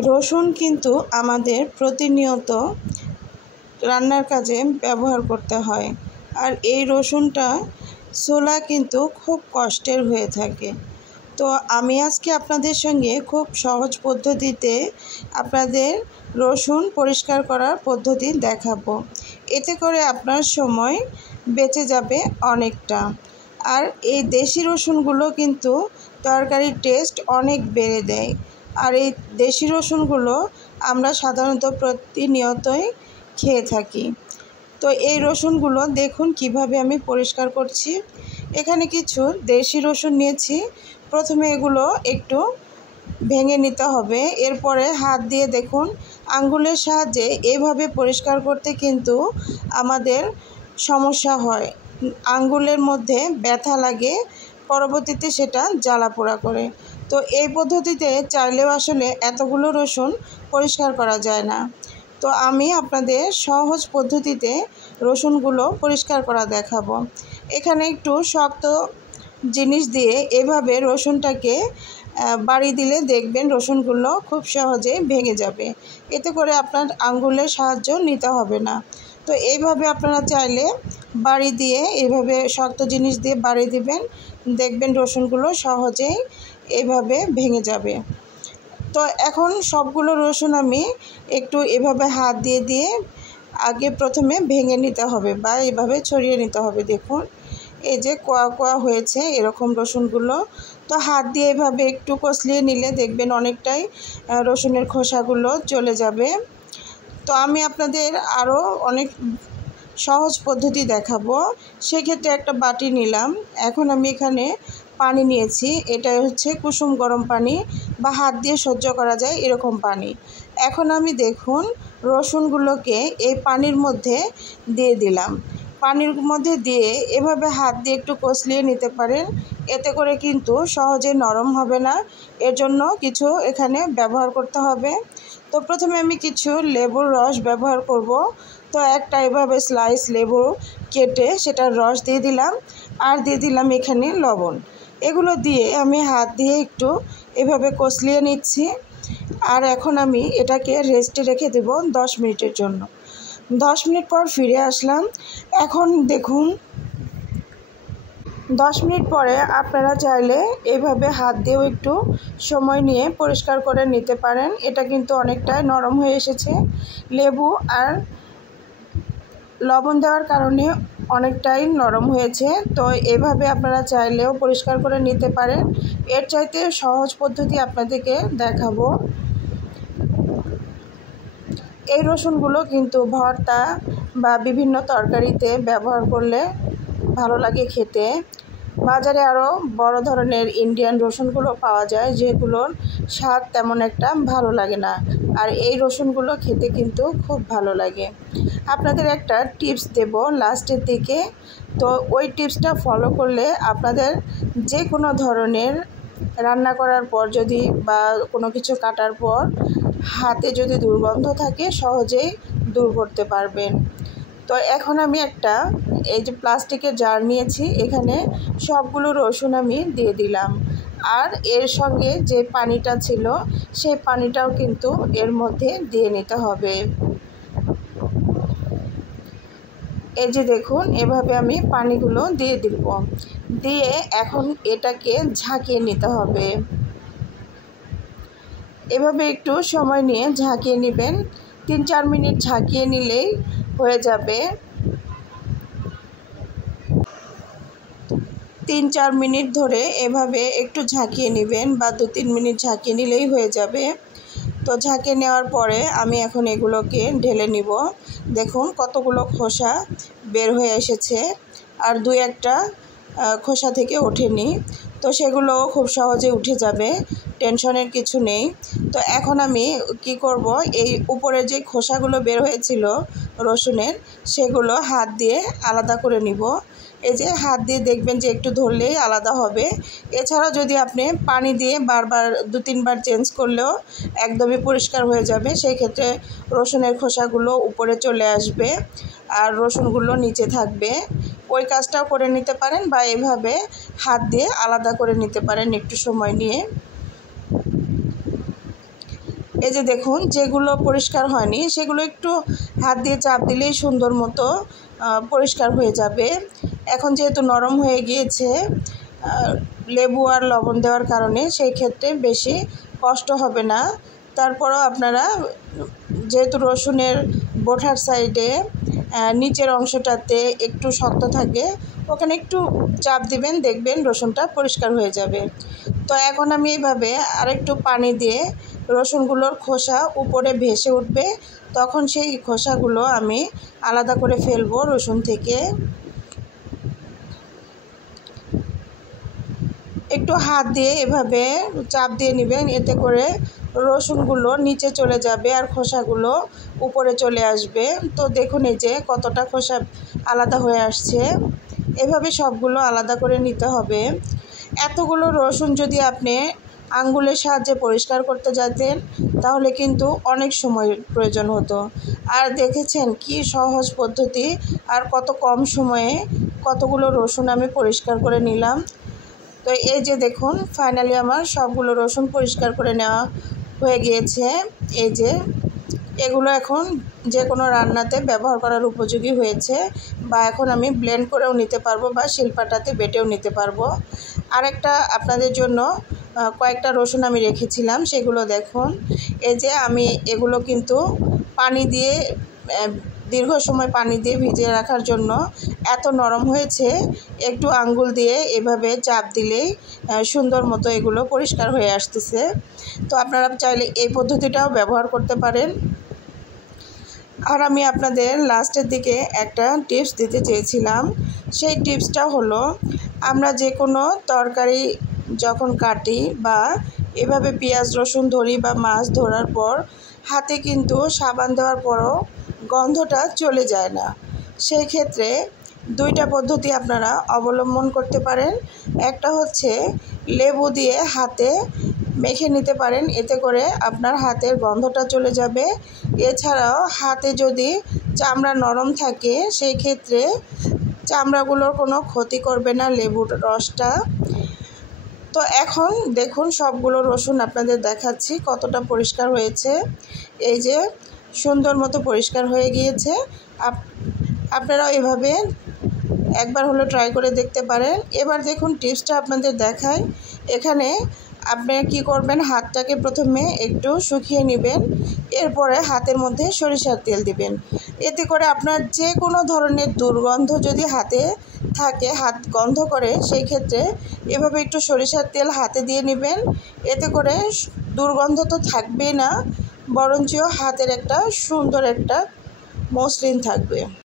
রসুন কিন্তু আমাদের প্রতিনিয়ত রান্নার কাজে ব্যবহার করতে হয়। আর এই রসুনটা ছোলা কিন্তু খুব কষ্টের হয়ে থাকে। তো আমি আজকে আপনাদের সঙ্গে খুব সহজ পদ্ধতিতে আপনাদের রসুন পরিষ্কার করার পদ্ধতি দেখাবো। এতে করে আপনার সময় বেঁচে যাবে অনেকটা। আর এই দেশি রসুনগুলো কিন্তু তরকারির টেস্ট অনেক বেড়ে দেয়। আর এই দেশি রসুনগুলো আমরা সাধারণত প্রতিনিয়তই খেয়ে থাকি। তো এই রসুনগুলো দেখুন কিভাবে আমি পরিষ্কার করছি। এখানে কিছু দেশি রসুন নিয়েছি। প্রথমে এগুলো একটু ভেঙে নিতে হবে। এরপরে হাত দিয়ে দেখুন আঙ্গুলের সাহায্যে এইভাবে পরিষ্কার করতে কিন্তু আমাদের সমস্যা হয়, আঙ্গুলের মধ্যে ব্যথা লাগে, পরবর্তীতে সেটা জ্বালা পোড়া করে। তো এই পদ্ধতিতে চাইলেও আসলে এতগুলো রসুন পরিষ্কার করা যায় না। তো আমি আপনাদের সহজ পদ্ধতিতে রসুনগুলো পরিষ্কার করা দেখাবো। এখানে একটু শক্ত জিনিস দিয়ে এভাবে রসুনটাকে বাড়ি দিলে দেখবেন রসুনগুলো খুব সহজে ভেঙে যাবে। এতে করে আপনার আঙ্গুলের সাহায্য নিতে হবে না। তো এইভাবে আপনারা চাইলে বাড়ি দিয়ে এইভাবে শক্ত জিনিস দিয়ে বাড়ি দিবেন, দেখবেন রসুনগুলো সহজেই এভাবে ভেঙে যাবে। তো এখন সবগুলো রসুন আমি একটু এভাবে হাত দিয়ে দিয়ে আগে প্রথমে ভেঙে নিতে হবে বা এভাবে ছড়িয়ে নিতে হবে। দেখুন এই যে কোয়া কোয়া হয়েছে এরকম রসুনগুলো। তো হাত দিয়ে এভাবে একটু কষলিয়ে নিলে দেখবেন অনেকটাই রসুনের খোসাগুলো চলে যাবে। তো আমি আপনাদের আরও অনেক সহজ পদ্ধতি দেখাবো। সেক্ষেত্রে একটা বাটি নিলাম। এখন আমি এখানে পানি নিয়েছি। এটা হচ্ছে কুসুম গরম পানি বা হাত দিয়ে সহ্য করা যায় এরকম পানি। এখন আমি দেখুন রসুনগুলোকে এই পানির মধ্যে দিয়ে দিলাম। পানির মধ্যে দিয়ে এভাবে হাত দিয়ে একটু কষলিয়ে নিতে পারেন। এতে করে কিন্তু সহজে নরম হবে না, এর জন্য কিছু এখানে ব্যবহার করতে হবে। তো প্রথমে আমি কিছু লেবুর রস ব্যবহার করব। তো একটা এভাবে স্লাইস লেবু কেটে সেটার রস দিয়ে দিলাম, আর দিয়ে দিলাম এখানে লবণ। এগুলো দিয়ে আমি হাত দিয়ে একটু এভাবে কষলিয়ে নিচ্ছি। আর এখন আমি এটাকে রেস্টে রেখে দেব 10 মিনিটের জন্য। 10 মিনিট পর ফিরে আসলাম। এখন দেখুন 10 মিনিট পরে আপনারা চাইলে এইভাবে হাত দিয়েও একটু সময় নিয়ে পরিষ্কার করে নিতে পারেন। এটা কিন্তু অনেকটাই নরম হয়ে এসেছে। লেবু আর লবণ দেওয়ার কারণে অনেকটাই নরম হয়েছে। তো এভাবে আপনারা চাইলেও পরিষ্কার করে নিতে পারেন। এর চাইতে সহজ পদ্ধতি আপনাদেরকে দেখাবো। এই রসুনগুলো কিন্তু ভর্তা বা বিভিন্ন তরকারিতে ব্যবহার করলে ভালো লাগে খেতে। বাজারে আরও বড় ধরনের ইন্ডিয়ান রসুনগুলো পাওয়া যায়, যেগুলোর স্বাদ তেমন একটা ভালো লাগে না। আর এই রসুনগুলো খেতে কিন্তু খুব ভালো লাগে। আপনাদের একটা টিপস দেব লাস্টের দিকে। তো ওই টিপসটা ফলো করলে আপনাদের যে কোনো ধরনের রান্না করার পর যদি বা কোনো কিছু কাটার পর হাতে যদি দুর্গন্ধ থাকে সহজেই দূর করতে পারবেন। তো এখন আমি একটা এই যে প্লাস্টিকের জার নিয়েছি, এখানে সবগুলো রসুন আমি দিয়ে দিলাম। আর এর সঙ্গে যে পানিটা ছিল সেই পানিটাও কিন্তু এর মধ্যে দিয়ে নিতে হবে। এই যে দেখুন এভাবে আমি পানিগুলো দিয়ে দিব। দিয়ে এখন এটাকে ঝাঁকিয়ে নিতে হবে। এভাবে একটু সময় নিয়ে ঝাঁকিয়ে নেবেন। 3-4 মিনিট ঝাঁকিয়ে নিলেই হয়ে যাবে। 3-4 মিনিট ধরে এভাবে একটু ঝাঁকিয়ে নেবেন বা 2-3 মিনিট ঝাঁকিয়ে নিলেই হয়ে যাবে। তো ঝাঁকিয়ে নেওয়ার পরে আমি এখন এগুলোকে ঢেলে নিব। দেখুন কতগুলো খোসা বের হয়ে এসেছে, আর 2-1টা খোসা থেকে ওঠেনি। তো সেগুলো খুব সহজে উঠে যাবে, টেনশনের কিছু নেই। তো এখন আমি কি করব, এই উপরে যে খোসাগুলো বের হয়েছিল রসুনের সেগুলো হাত দিয়ে আলাদা করে নিব। এই যে হাত দিয়ে দেখবেন যে একটু ধরলেই আলাদা হবে। এছাড়াও যদি আপনি পানি দিয়ে বারবার 2-3 বার চেঞ্জ করলেও একদমই পরিষ্কার হয়ে যাবে। সেই ক্ষেত্রে রসুনের খোসাগুলো উপরে চলে আসবে আর রসুনগুলো নিচে থাকবে। ওই কাজটাও করে নিতে পারেন বা এভাবে হাত দিয়ে আলাদা করে নিতে পারেন একটু সময় নিয়ে। এই যে দেখুন, যেগুলো পরিষ্কার হয়নি সেগুলো একটু হাত দিয়ে চাপ দিলেই সুন্দর মতো পরিষ্কার হয়ে যাবে। এখন যেহেতু নরম হয়ে গিয়েছে লেবু আর লবণ দেওয়ার কারণে, সেই ক্ষেত্রে বেশি কষ্ট হবে না। তারপরও আপনারা যেহেতু রসুনের বোটার সাইডে নিচের অংশটাতে একটু শক্ত থাকে, ওখানে একটু চাপ দিবেন, দেখবেন রসুনটা পরিষ্কার হয়ে যাবে। তো এখন আমি এইভাবে আরেকটু পানি দিয়ে রসুনগুলোর খোসা উপরে ভেসে উঠবে, তখন সেই খোসাগুলো আমি আলাদা করে ফেলবো রসুন থেকে। একটু হাত দিয়ে এভাবে চাপ দিয়ে নেবেন, এতে করে রসুনগুলো নিচে চলে যাবে আর খোসাগুলো উপরে চলে আসবে। তো দেখুন এই যে কতটা খোসা আলাদা হয়ে আসছে। এভাবে সবগুলো আলাদা করে নিতে হবে। এতগুলো রসুন যদি আপনি আঙ্গুলের সাহায্যে পরিষ্কার করতে যেতেন তাহলে কিন্তু অনেক সময় প্রয়োজন হতো। আর দেখেছেন কি সহজ পদ্ধতি, আর কত কম সময়ে কতগুলো রসুন আমি পরিষ্কার করে নিলাম। তো এই যে দেখুন, ফাইনালি আমার সবগুলো রসুন পরিষ্কার করে নেওয়া হয়ে গিয়েছে। এই যে এগুলো এখন যে কোনো রান্নাতে ব্যবহার করার উপযোগী হয়েছে, বা এখন আমি ব্লেন্ড করেও নিতে পারবো বা শিলপাটাতে বেটেও নিতে পারবো। আরেকটা আপনাদের জন্য কয়েকটা রসুন আমি রেখেছিলাম, সেগুলো দেখুন। এই যে আমি এগুলো কিন্তু পানি দিয়ে দীর্ঘ সময় পানি দিয়ে ভিজিয়ে রাখার জন্য এত নরম হয়েছে, একটু আঙ্গুল দিয়ে এভাবে চাপ দিলেই সুন্দর মতো এগুলো পরিষ্কার হয়ে আসতেছে। তো আপনারা চাইলে এই পদ্ধতিটাও ব্যবহার করতে পারেন। আর আমি আপনাদের লাস্টের দিকে একটা টিপস দিতে চেয়েছিলাম। সেই টিপসটা হলো, আমরা যে কোনো তরকারি যখন কাটি বা এভাবে পেঁয়াজ রসুন ধরি বা মাছ ধরার পর হাতে কিন্তু সাবান দেওয়ার পরও গন্ধটা চলে যায় না। সেই ক্ষেত্রে দুইটা পদ্ধতি আপনারা অবলম্বন করতে পারেন। একটা হচ্ছে লেবু দিয়ে হাতে মেখে নিতে পারেন, এতে করে আপনার হাতের গন্ধটা চলে যাবে। এছাড়াও হাতে যদি চামড়া নরম থাকে সেই ক্ষেত্রে চামড়াগুলোর কোনো ক্ষতি করবে না লেবুর রসটা। তো এখন দেখুন সবগুলো রসুন আপনাদের দেখাচ্ছি কতটা পরিষ্কার হয়েছে। এই যে সুন্দর মতো পরিষ্কার হয়ে গিয়েছে। আপনারাও এভাবে একবার হলো ট্রাই করে দেখতে পারেন। এবার দেখুন টিপসটা আপনাদের দেখাই। এখানে আপনি কি করবেন, হাতটাকে প্রথমে একটু শুকিয়ে নেবেন, এরপরে হাতের মধ্যে সরিষার তেল দিবেন। এতে করে আপনার যে কোনো ধরনের দুর্গন্ধ যদি হাতে থাকে, হাত গন্ধ করে, সেই ক্ষেত্রে এভাবে একটু সরিষার তেল হাতে দিয়ে নেবেন। এতে করে দুর্গন্ধ তো থাকবেই না, বরঞ্চ হাতের একটা সুন্দর একটা মসৃণ থাকবে।